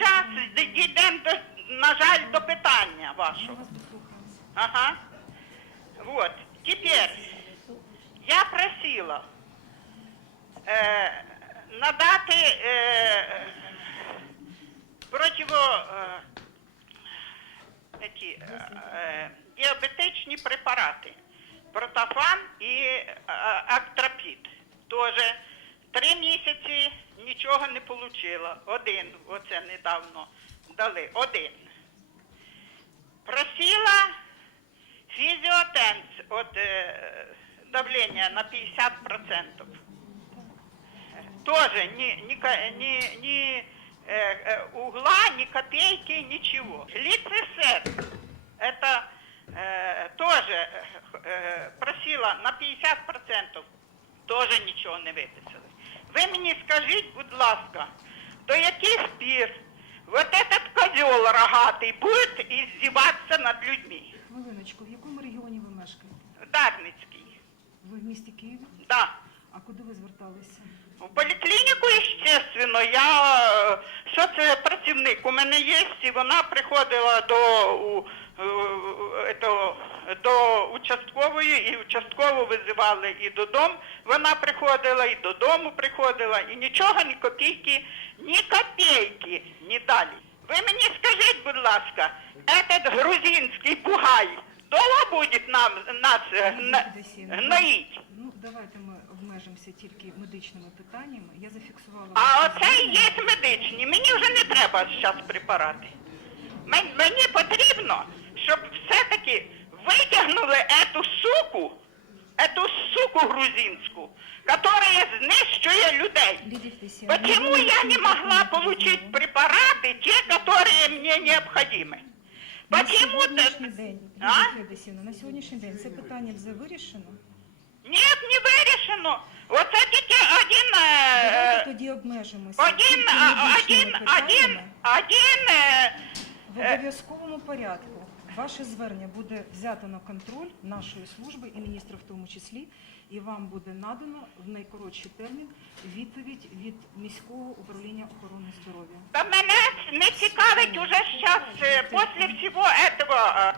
зараз дійдемо до, на жаль, до питання Ми вашого. вас дослухаємося. Ага. Вот. Теперь я просила э, надати э, противо э, эти, э, діабетичні препарати. Протофан і е, актропід. Тоже три місяці нічого не отримала. Один, оце недавно дали. Один. Просила физиотенс от э, давления на 50%. Тоже ни, ни, ко- ни, ни э, э, угла, ни копейки, ничего. Лицесет, это э, тоже э, просила на 50%, тоже нічого не виписали. Ви мені скажіть, будь ласка, до яких пір вот этот козел рогатий буде іздіватися над людьми? Хвилиночку, в якому регіоні ви мешкаєте? Дарницький. Ви в місті Києві? Да. А куди ви зверталися? В поліклініку, естественно, я що це працівник у мене є, і вона приходила до, у, е, ето, до участкової, і участкову визивали і додому. Вона приходила, і додому приходила, і нічого, ні копійки, ні копійки не дали. Ви мені скажіть, будь ласка, этот грузинський бугай довго буде нам нас е, гноїть? Ну, давайте ми обмежимося тільки медичними питаннями. Я зафіксувала. А оце і є медичні. Мені вже не треба зараз препарати. Мен- Мені потрібно, щоб все-таки витягнули ету суку, ету суку грузинську, яка знищує людей. Лідія Фесіна, Почему я не могла получить препараты, те, которые мне необходимы? На Почему сьогоднішній то... день, А? Лідія Федосівна, на сьогоднішній день це питання вже вирішено. Нет, не вирішено. Оце тільки один... Давайте е, тоді обмежимося. Один, тільки а, медичними один, один, питаннями. один, е, В обов'язковому порядку ваше звернення буде взято на контроль нашої служби і міністра в тому числі, і вам буде надано в найкоротший термін відповідь від міського управління охорони здоров'я. Та мене не цікавить уже зараз, після всього этого, е,